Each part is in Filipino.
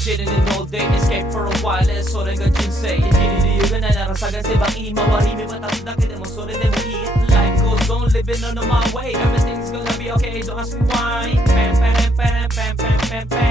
chilling in all day, escape for a while, それが人生生きる理由がないなら探せばいい周り見渡すだけでもそれでもいい Life goes on, living under my way, everything's gonna be okay, don't ask me why. Pam pam pam pam pam pam pam.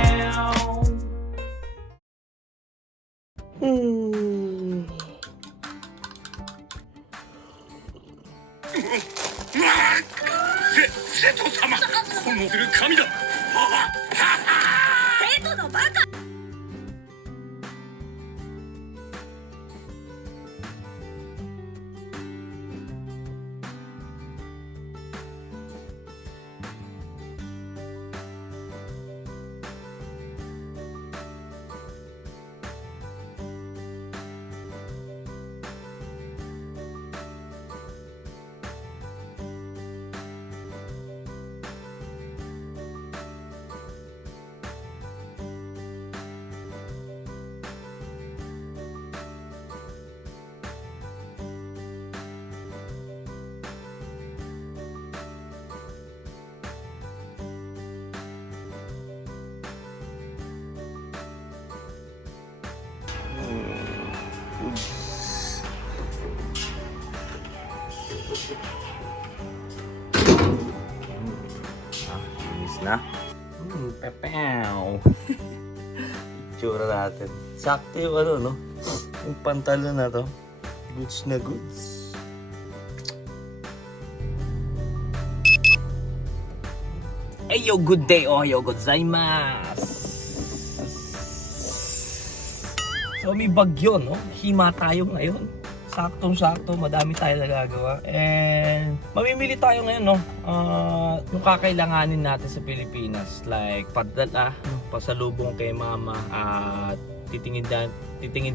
Linis na. Pepew. Itsura natin. Sakto yung ano, no? Yung pantalon na to. Goods na goods. Ayo, good day. Ohayo gozaimasu. So may bagyo, no? Hima tayo ngayon. Saktong-sakto, madami tayo nagagawa. And mamimili tayo ngayon, no? Yung kakailanganin natin sa Pilipinas. Like padala, pasalubong kay mama. At titingin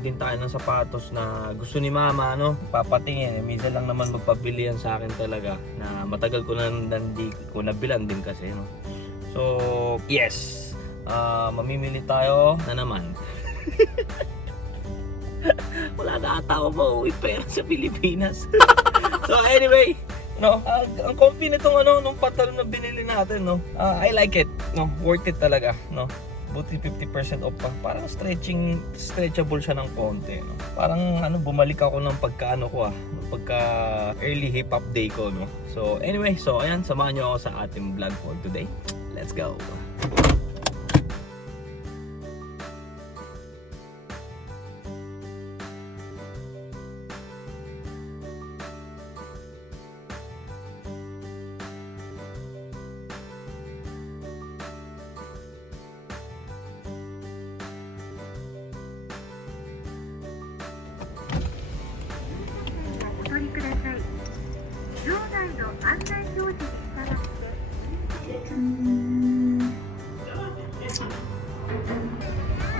din tayo ng sapatos na gusto ni mama, no? Papatingin. Minsan lang naman magpabili yan sa akin talaga. Na matagal ko na hindi ko nabilan din kasi, no? So, yes. Mamimili tayo na naman. Wala na ata ako mauwi pera sa Pilipinas. So anyway, no, ang comfy nitong nung pantalon na binili natin, no. I like it, no. Worth it talaga, no. Buti 50% off pa. Parang stretchable siya ng konti, no. Parang bumalik ako ng pagka early hip hop day ko, no. So anyway, so ayan, samahan niyo ako sa ating vlog for today. Let's go.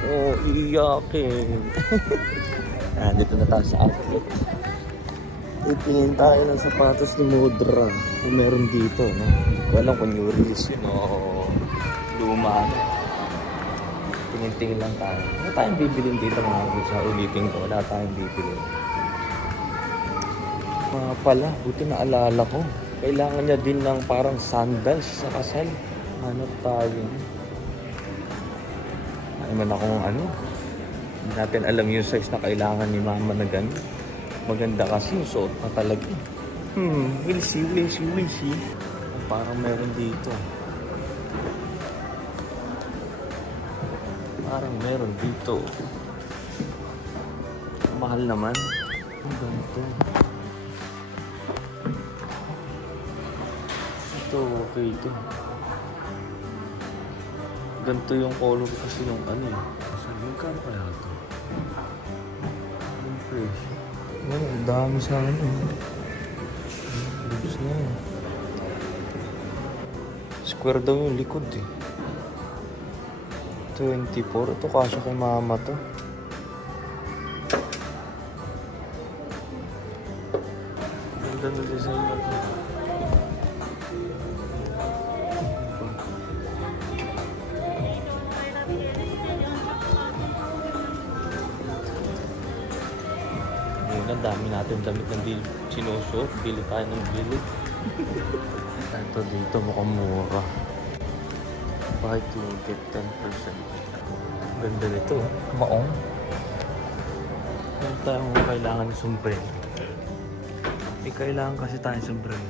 Oh, iyakin. Dito na tayo sa outlet. Itingin tayo ng sapatos ni Mudra. Kung meron dito, no? Hindi ko alam kung new release yun o luma. Tingin-tingin lang tayo. Wala tayong bibilin dito mga kung sa ulitin ko. Wala tayong bibilin. Mga pala, buti naalala ko. Kailangan niya din ng parang sandals sa kasal. Hanap tayo. Ano man akong hindi natin alam yung size na kailangan ni mama na gano'n. Maganda kasi yung suot na talaga. We'll see. Parang meron dito. Mahal naman. Ang ganito. Ito, okay ito. Ganito yung color kasi nung magkano kaya ito? Yung presyo. Ang dami sa lubos na yun. Square daw yung likod 24. Ito kasya kay mama to. Ganda na design na to. Ang dami natin damit ng sinusuot. Bili tayo ng bili. Ito dito mukhang mura. buy 2 get 10%. Ganda nito. Maong. Meron tayong kailangan ng sombrero. May kailangan kasi tayong sombrero.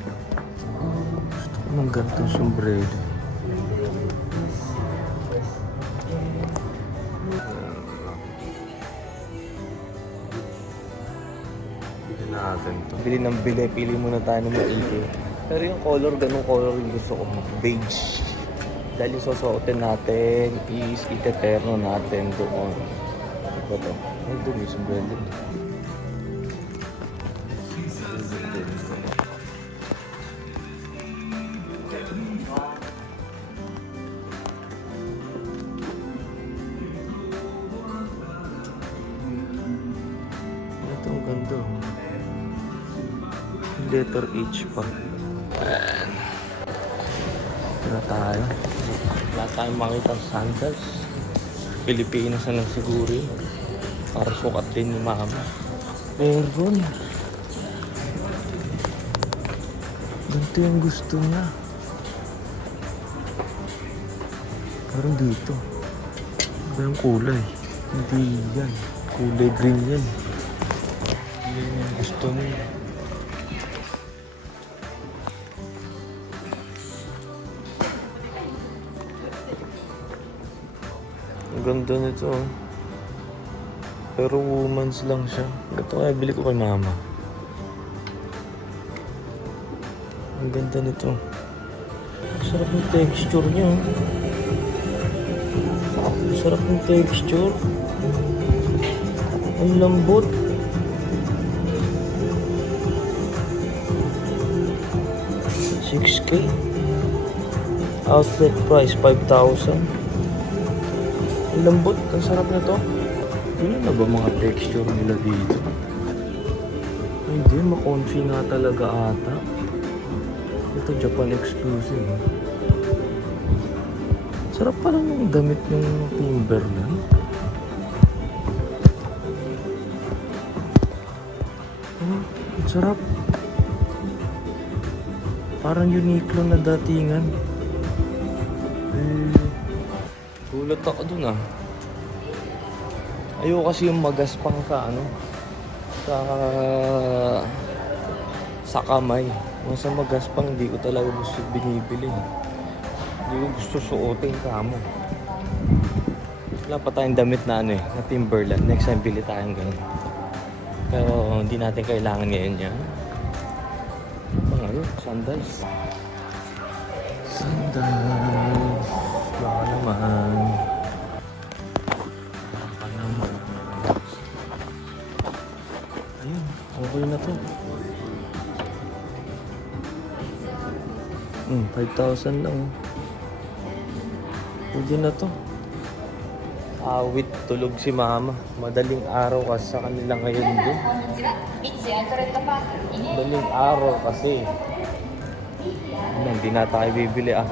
Gusto ko ng ganitong sombrero. Bili natin to. Bili ng bili. Pili muna tayo ng maigi. Pero yung color, ganung color yung gusto ko. Beige. Dahil yung susuotin natin is iteterno natin doon. Ito to. Ang dumi yung sombrero. Ito ang ganda. Letter H pa. Ayan. Ito na tayo. Wala tayong makita sandals. Pilipinas na lang siguro yun. Para sukat din ni mama. Meron. Ganito yung gusto niya. Parang dito. Iba yung kulay. Hindi yan. Kulay green yan. Yan yung gusto niya. Ang ganda nito. Pero woman's lang siya. Ito kaya bili ko kay mama. Ang ganda nito. Ang sarap ng texture niya. Ang sarap ng texture. Ang lambot. $6,000. Outlet price 5,000. Ang lambot. Ang sarap nito. Yun na ba mga texture nila dito? Hindi, ma-comfy nga talaga ata. Ito Japan exclusive. Sarap pala ng damit ng Timberland. Ang sarap. Parang Uniqlo na datingan. Gulat ako dun ah. Ayoko kasi yung magaspang sa ano, sa kamay. Masa magaspang, hindi ko talaga gusto binibili. Hindi ko gusto suotin kamo. Wala pa tayong damit na ano eh, na Timberland. Next time bili tayong ganun. Pero hindi natin kailangan ngayon yan. Pang ano, sandals. Sandals. Baka naman. Okay na to. 5,000 lang. Pwede na to. Awit tulog si mama. Madaling araw kasi sa kanila ngayon din. Madaling araw kasi. Hindi na tayo bibili ah.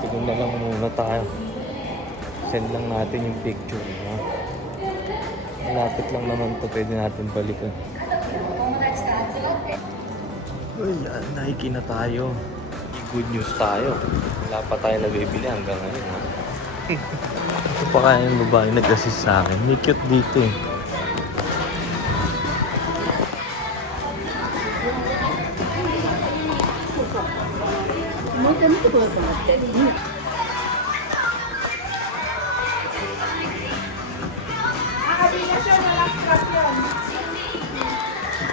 Tignan na lang muna tayo. Send lang natin yung picture. Ha? Malapit lang naman to. Pwede natin balikan. Ayan, naiki na tayo. Good news tayo. Wala pa tayo nabibili hanggang ngayon. Ha? Ito pa kaya yung babae nag-assist sa akin. May cute dito eh.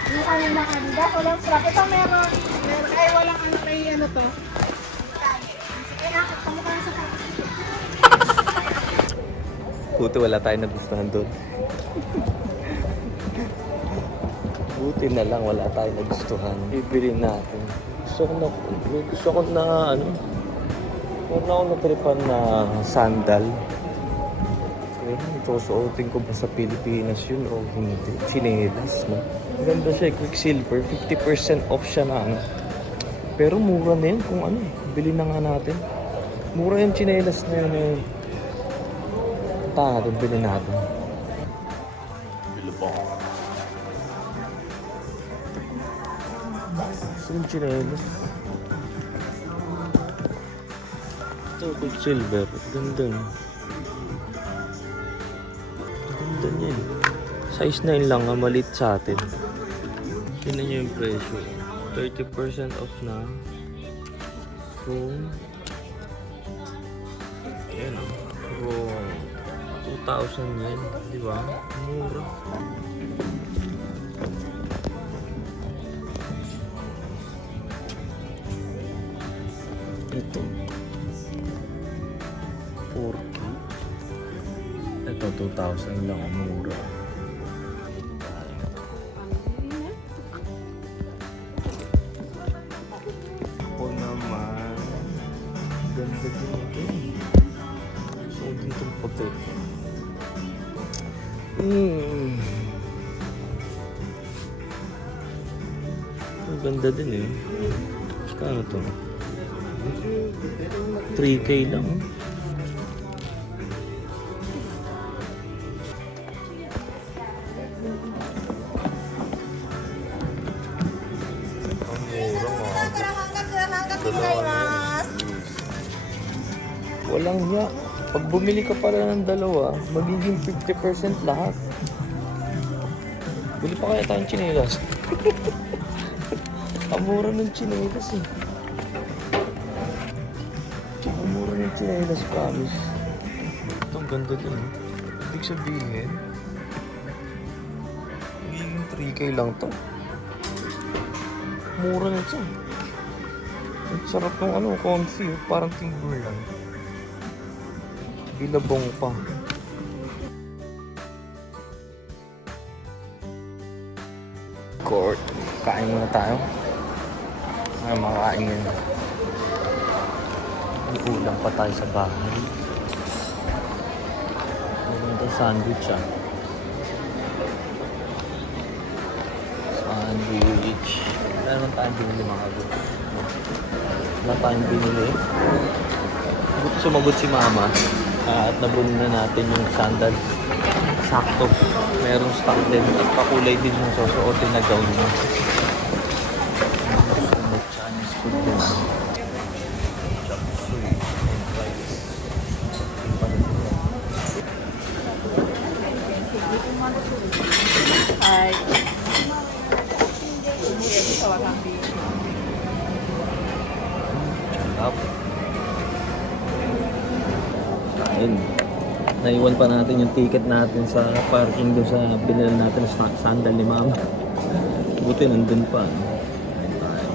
Yung kanina kanina, walang strap. Ito meron. Ay, walang ano kay ano to. Ay, nakakamukha sa Buti wala tayong nagustuhan doon. Buti na lang wala tayong nagustuhan. Bibili natin. Gusto ko na ano. Meron ako natripan na sandal. Susuotin ko ba sa Pilipinas yun o hindi? Chinelas, no? Ganda siya, Quicksilver. 50% off siya na ano. Pero mura na yun kung ano eh. Bili na nga natin. Mura yung chinelas na yun eh. Punta natin, bili natin. Bili po. Gusto yung chinelas. Ito, Quicksilver. Ganda, no? Ganda niya, eh. Size 9 lang, maliit sa atin. Tingnan niyo yung presyo. 30% off na. So, ayan, o. So, 2,000 yen. Di ba? Mura. Ito. 4K. Ito, 2,000 lang. Mura. Ako naman. Ganda din ito. So, dito ang puti. Ang ganda din eh. Kano to? 3K lang. Ang mura mga. Dalawa na yan. Walang hiya. Pag bumili ka pala ng dalawa, magiging 50% lahat. Bili pa kaya tayong tsinelas. Ang mura ng tsinelas eh. Ang mura ng tsinelas, promise. Ito, ang ganda din eh. Ibig sabihin, magiging 3K lang to. Mura na ito. Ang sarap ng ano, comfy. Parang Timberland. Bilabong pa. Court. Kain muna tayo. Ay, makain yun. May ulam pa tayo sa bahay. Ito sandwich ah. Sandwich. Wala naman tayong binili mga good. Wala tayong binili. Sumagot si mama. At nabuli na natin yung sandal. Sakto. Merong stock din. At pakulay din yung susuotin na gown mo. May Chinese food din. Chop suey and rice. Hi. Sarap. Ayun. Naiwan pa natin yung ticket natin sa parking doon sa binili natin sa sandal ni mama. Buti nandun pa. Ayun tayo.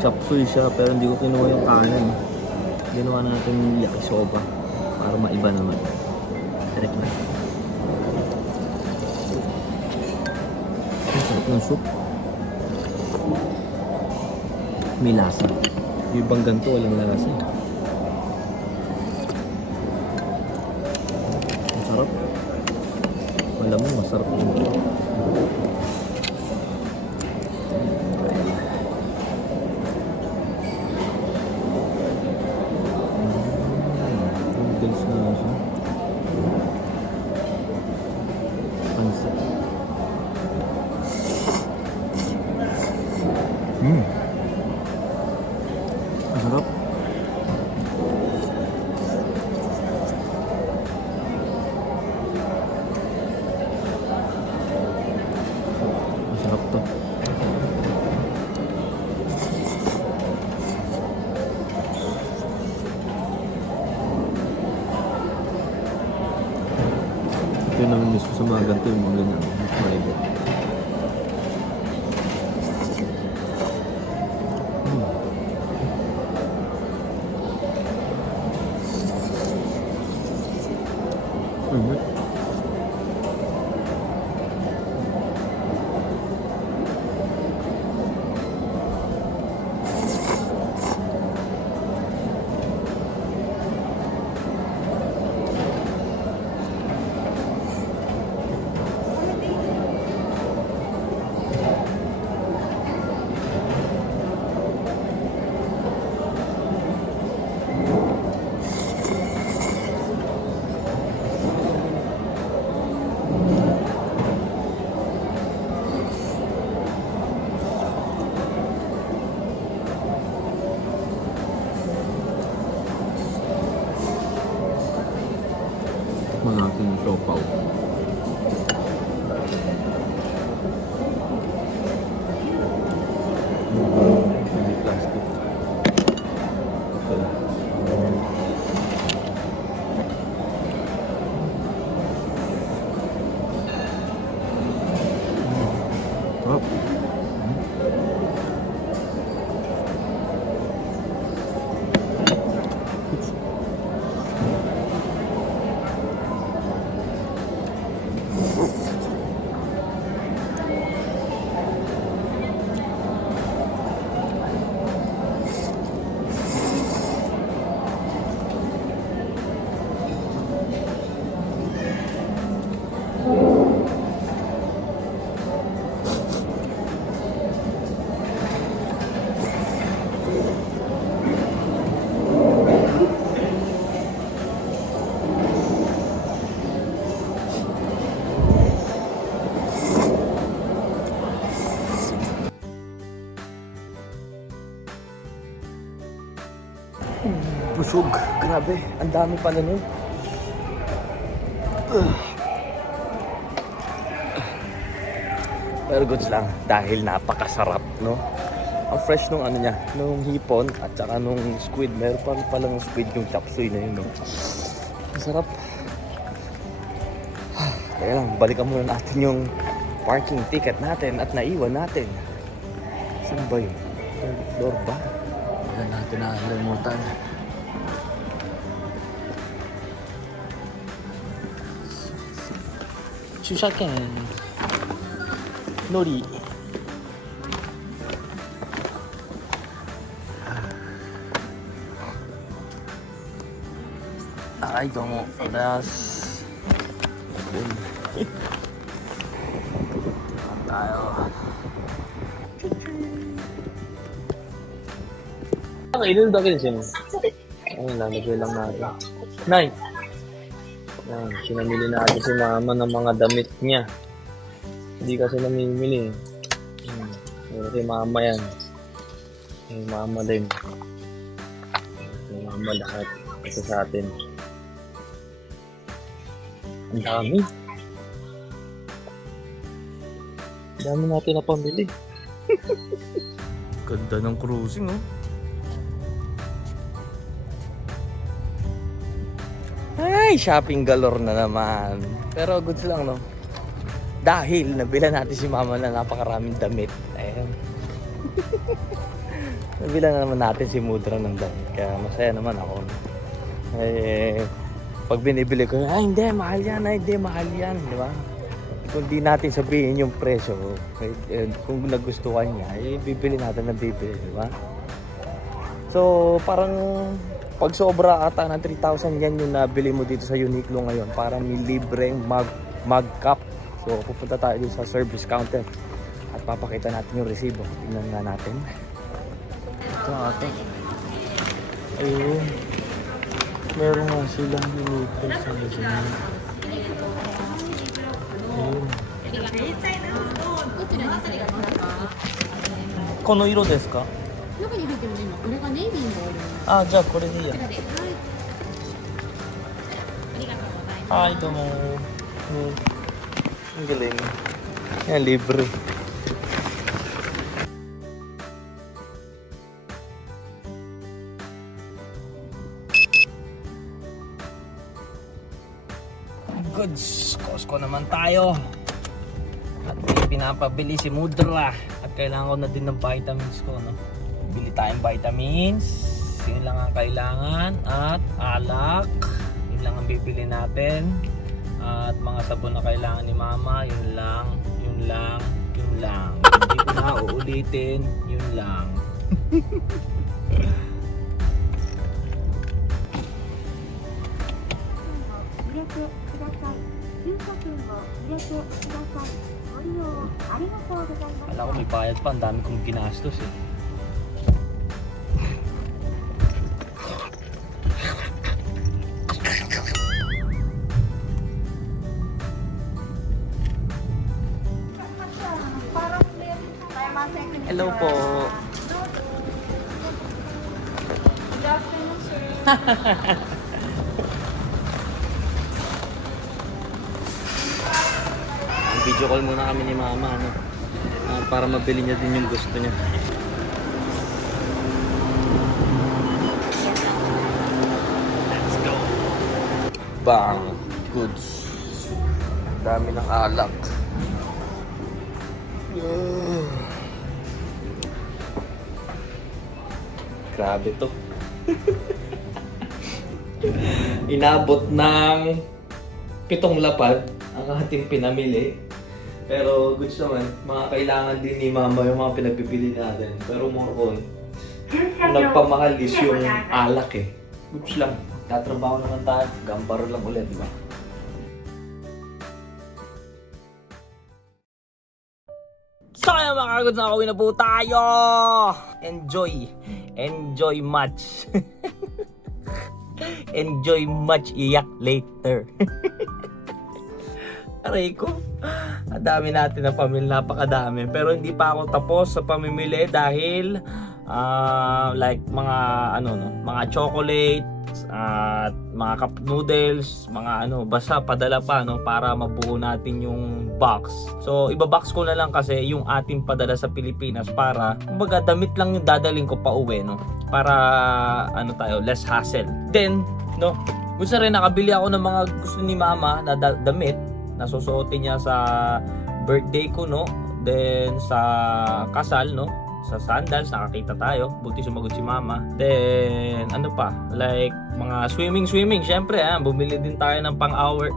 Chop suey siya pero hindi ko kinuha yung kanan. Ginawa natin yakisoba para maiba naman. Direct na. Ang sarap ng soup. May lasa. Yung ibang ganito walang lasa. Masarap. Alam mo, masarap yun. Noodles na siya. Pansit. Masarap. Masarap to. Ito yung naman gusto sa mga ganito yung mga ganyan. Private. ating siopaw. May plastic. Okay. Oh. Busog. Grabe. Ang dami pala nun. Pero goods lang. Dahil napakasarap, no? Ang fresh nung ano niya. Nung hipon at saka nung squid. Meron pa palang squid yung chop suey na yun, no? Ang sarap. Kaya lang, balikan muna natin yung parking ticket natin at naiwan natin. Saan ba yun? Third floor ba? Wala natin nakalimutan. Shushaken Nori. Ay, domo. Adas. Tayo. Kainin ba kayo siya? Ayun, lalagay lang natin. Nay! Yan, sinamili natin si mama ng mga damit niya. Hindi kasi namimili. Pero si mama yan. Si mama din. Si mama lahat. Ito sa atin. Ang dami. Ang dami natin na pamili. Ganda ng cruising, oh. Ay, shopping galore na naman. Pero goods lang, no? Dahil nabila natin si mama na napakaraming damit. Ayun. Nabila na naman natin si Mudra ng damit. Kaya masaya naman ako. Eh, pag binibili ko, ay hindi, mahal yan. Ay hindi, mahal yan. Di ba? Kung di natin sabihin yung presyo, kung nagustuhan niya, eh, bibili natin ng bibili. Di ba? So, parang pag sobra ata ng 3,000 yan yung nabili mo dito sa Uniqlo ngayon para may libreng mug cup. So pupunta tayo dito sa service counter at papakita natin yung resibo. Tingnan nga natin. Ito ata. Ayun. Meron nga silang Uniqlo sa dyan. Ayun. この色ですか? 中に入ってもいいの。これがネイビーのオイル。あ、じゃあこれでいいや。これで。はい。ありがとうございます。Ay, ito mo. Ang galing. Yan, libre. Goods. Costco naman tayo. At may pinapabili si Mudra. At kailangan ko na din ng vitamins ko, no? Bili tayong vitamins. Yun lang ang kailangan. At alak. Yun lang ang bibili natin. At mga sabon na kailangan ni mama. Yun lang. Yun lang. Yun lang. Hindi ko na uulitin. Yun lang. Alam ko may bayad pa. Ang dami kong ginastos eh. Hello po. Video call muna kami ni mama, ano, para mabili niya din yung gusto niya. Let's go. Bang goods. Dami ng alak. Grabe to. Inabot ng 7 lapad ang ating pinamili. Pero goods naman, mga kailangan din ni mama yung mga pinagpipili natin. Pero more on, yung nagpamahal is yung alak eh. Goods lang. Tatrabaho naman tayo. Gambaro lang ulit, di ba? So kaya mga kagod, nakawin na po tayo! Enjoy! Enjoy much! Enjoy much, iyak later! Aray ko, ang dami natin na pamilya, napakadami. Pero hindi pa ako tapos sa pamimili dahil like mga mga chocolates at mga cup noodles, mga basta padala pa para mabuo natin yung box. So iba-box ko na lang kasi yung ating padala sa Pilipinas para kumbaga damit lang yung dadaling ko pa uwi, para less hassle. Then gusto rin nakabili ako ng mga gusto ni mama na damit na susuotin niya sa birthday ko, then sa kasal, sa sandals, nakakita tayo. Buti sumagot si mama. Then like mga swimming, syempre bumili din tayo ng pang-hour,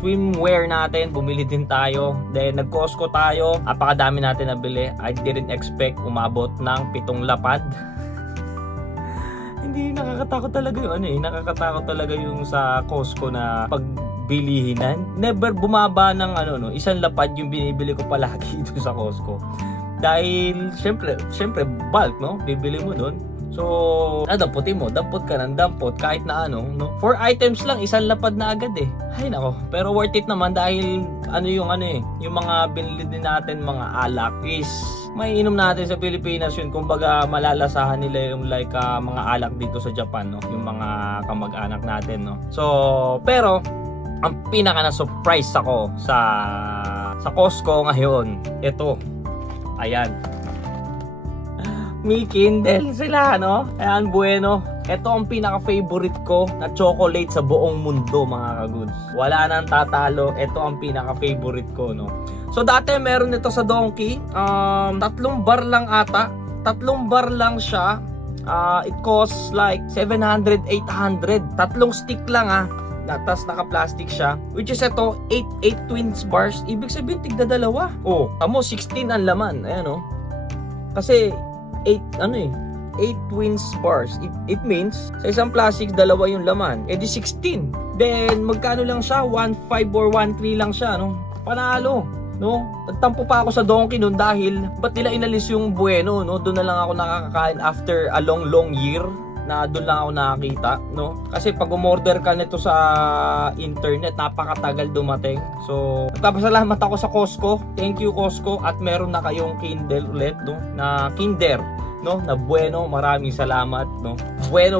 swimwear natin, bumili din tayo. Then nag-Costco tayo, napakadami natin nabili. I didn't expect umabot ng 7 lapad. Hindi, nakakatakot talaga yung sa Costco na pagbilihinan. Never bumaba ng 1 lapad yung binibili ko palagi dito sa Costco. Dahil syempre bulk, bibili mo doon. So, damputin mo, dampot ka ng dampot kahit na 4 items lang, 1 lapad na agad eh. Ay nako, pero worth it naman dahil yung mga binili din natin mga alak is may inom natin sa Pilipinas yun, kumbaga malalasahan nila yung like mga alak dito sa Japan, yung mga kamag-anak natin, So, pero ang pinaka na surprise ako sa Costco ngayon, ito. Ayan. May Kindle sila, Ayan, bueno. Ito ang pinaka-favorite ko na chocolate sa buong mundo, mga kaguds. Wala nang tatalo. Ito ang pinaka-favorite ko, So, dati meron nito sa Donkey. 3 bar lang ata. 3 bar lang siya. It costs like 700, 800. 3 stick lang, Tapos naka-plastic siya. Which is ito, 8 twins bars. Ibig sabihin, tigda 2. Tamo, 16 ang laman. Ayan, Kasi, 8 twins bars. It means, sa isang plastic, 2 yung laman. Di 16. Then, magkano lang siya? 1.5 or 1.3 lang siya, Panalo, Nagtampo pa ako sa Donkey noon dahil ba't nila inalis yung bueno, Doon na lang ako nakakakain after a long year. Na doon lang ako nakakita, Kasi pag umorder ka nito sa internet, napakatagal dumating. So, nagpapasalamat ako sa Costco. Thank you, Costco. At meron na kayong Kindle ulit, na Kinder, na bueno. Maraming salamat, Bueno.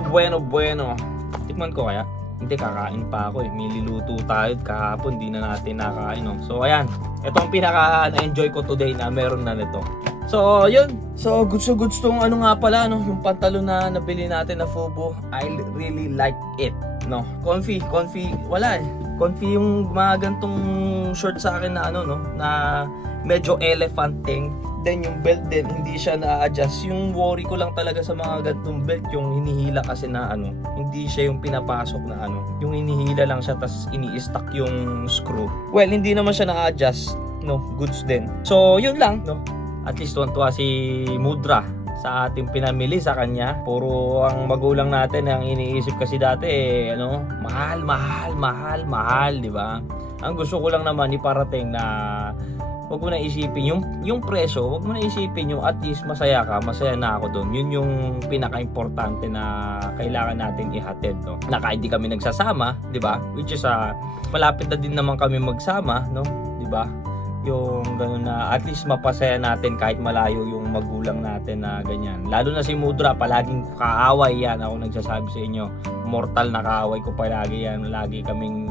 Tikman ko kaya? Hindi, kakain pa ako eh. May liluto tayo kahapon, di na natin nakain, So, ayan. Ito ang pinaka-enjoy ko today na meron na nito. So, yun. So, goods tong nga pala, yung pantalon na nabili natin na Fubo. I really like it, Comfy. Wala eh. Comfy yung mga gantong short sa akin na na medyo elephant-ting. Then yung belt din, hindi siya na-adjust. Yung worry ko lang talaga sa mga gantong belt, yung hinihila kasi na hindi siya yung pinapasok na yung hinihila lang siya tas ini-stack yung screw. Well, hindi naman siya na-adjust, goods din. So, yun lang, At least tuwa si Mudra sa ating pinamili sa kanya. Puro ang magulang natin ang iniisip kasi dati mahal, di ba? Ang gusto ko lang naman iparating na wag mo na isipin yung presyo, wag mo na isipin yung at least masaya na ako doon. Yun yung pinaka-importante na kailangan natin ihatid, Na kahit di kami nagsasama, di ba? Which is malapit na din naman kami magsama, di ba? Yung gano'n na at least mapasaya natin kahit malayo yung magulang natin na ganyan. Lalo na si Mudra, palaging kaaway yan. Ako nagsasabi sa inyo, mortal na kaaway ko palagi yan. Lagi kaming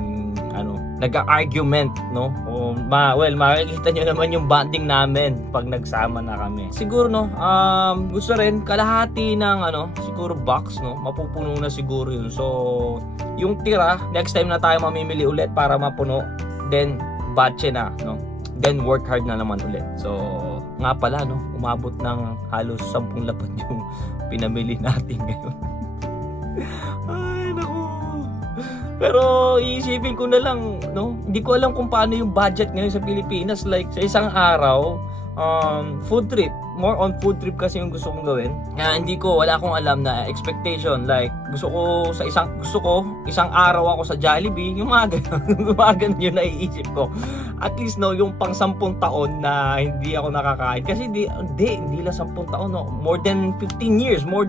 nag-argument, no? O, makikita nyo naman yung bonding namin pag nagsama na kami. Siguro, no, gusto rin kalahati ng, siguro box, no? Mapupuno na siguro yun. So, yung tira, next time na tayo mamimili ulit para mapuno, then, batche na, no? Then, work hard na naman ulit. So, nga pala, no? Umabot ng halos 10 lapat yung pinamili natin ngayon. Ay, naku. Pero iisipin ko na lang, no? Hindi ko alam kung paano yung budget ngayon sa Pilipinas. Like, sa isang araw, food trip. More on food trip kasi yung gusto kong gawin. Kaya wala akong alam na expectation. Like, gusto ko isang araw ako sa Jollibee, yung mga ganun yung naiisip ko. At least, no, yung pang 10 taon na hindi ako nakakain. Kasi hindi lang 10 taon, no. More than 15 years, no,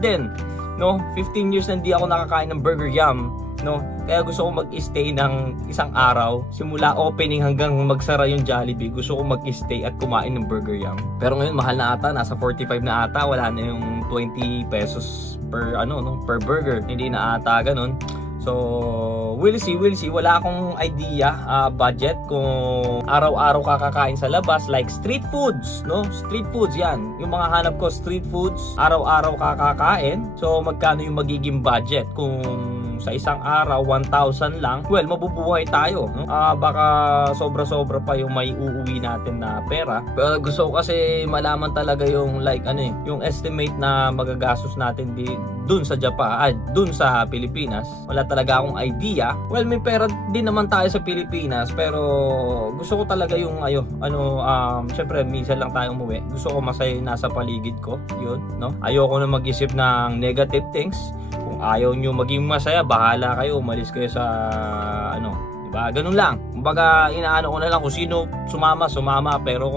15 years na hindi ako nakakain ng Burger Yum, no. Kaya gusto ko mag-stay ng isang araw, simula opening hanggang magsara yung Jollibee. Gusto ko mag-stay at kumain ng Burger Yum. Pero ngayon mahal na ata, nasa 45 na ata, wala na yung 20 pesos per per burger. Hindi na ata ganun. So, we'll see. Wala akong idea, budget kung araw-araw kakakain sa labas, like street foods, no? Street foods, yan. Yung mga hanap ko, street foods, araw-araw kakakain. So, magkano yung magiging budget? Kung sa isang araw, 1,000 lang, well, mabubuhay tayo, no? Baka sobra-sobra pa yung may uuwi natin na pera. Pero gusto ko kasi malaman talaga yung yung estimate na magagastos natin dun sa Japan, dun sa Pilipinas. Wala talaga akong idea. Well, may pera din naman tayo sa Pilipinas, pero gusto ko talaga yung syempre minsan lang tayong umuwi. Gusto ko masaya yung nasa paligid ko, yun, no? Ayoko na mag-isip ng negative things. Kung ayaw nyo maging masaya, bahala kayo, umalis kayo sa diba? Ganun lang. Kumbaga, inaano ko na lang kung sino sumama, pero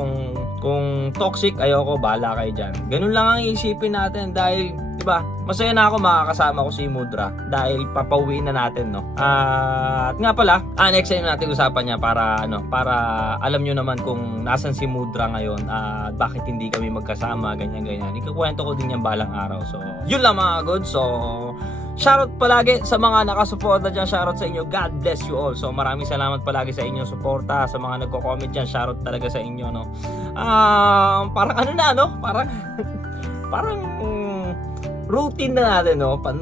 kung toxic, ayoko, bahala kayo dyan. Ganun lang ang iisipin natin dahil, diba, masaya na ako makakasama ko si Mudra dahil papauwiin na natin, no? At nga pala, next time natin usapan niya para alam nyo naman kung nasan si Mudra ngayon at bakit hindi kami magkasama, ganyan. Ikukwento ko din yan balang araw. So, yun lang mga good. So, shoutout palagi sa mga nakasuporta dyan. Shoutout sa inyo. God bless you all. So, maraming salamat palagi sa inyong suporta. Sa mga nagko-comment dyan, shoutout talaga sa inyo, no? Parang parang routine na natin, no? Pag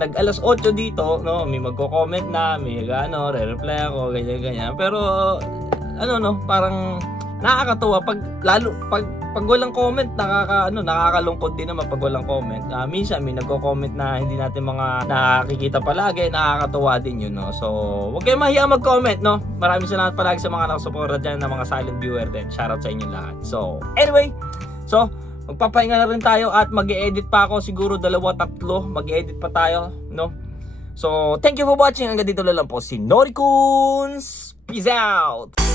nag alas 8 dito, no, may magko-comment na, may re-reply ako, ganyan. Pero parang nakakatuwa pag walang comment, nakakalungkot din naman pag walang comment. Minsan may nagko-comment na hindi natin mga nakikita palagi, nakakatuwa din yun, no. So, huwag kayong mahiya mag-comment, no. Maraming salamat palagi sa mga nakasuporta dyan na mga silent viewer din. Shoutout sa inyo lahat. So, anyway, magpapahinga na rin tayo at mag-e-edit pa ako, siguro 2-3 mag-e-edit pa tayo, no. So, thank you for watching. Hanggang dito lang po si Norikuns. Peace out.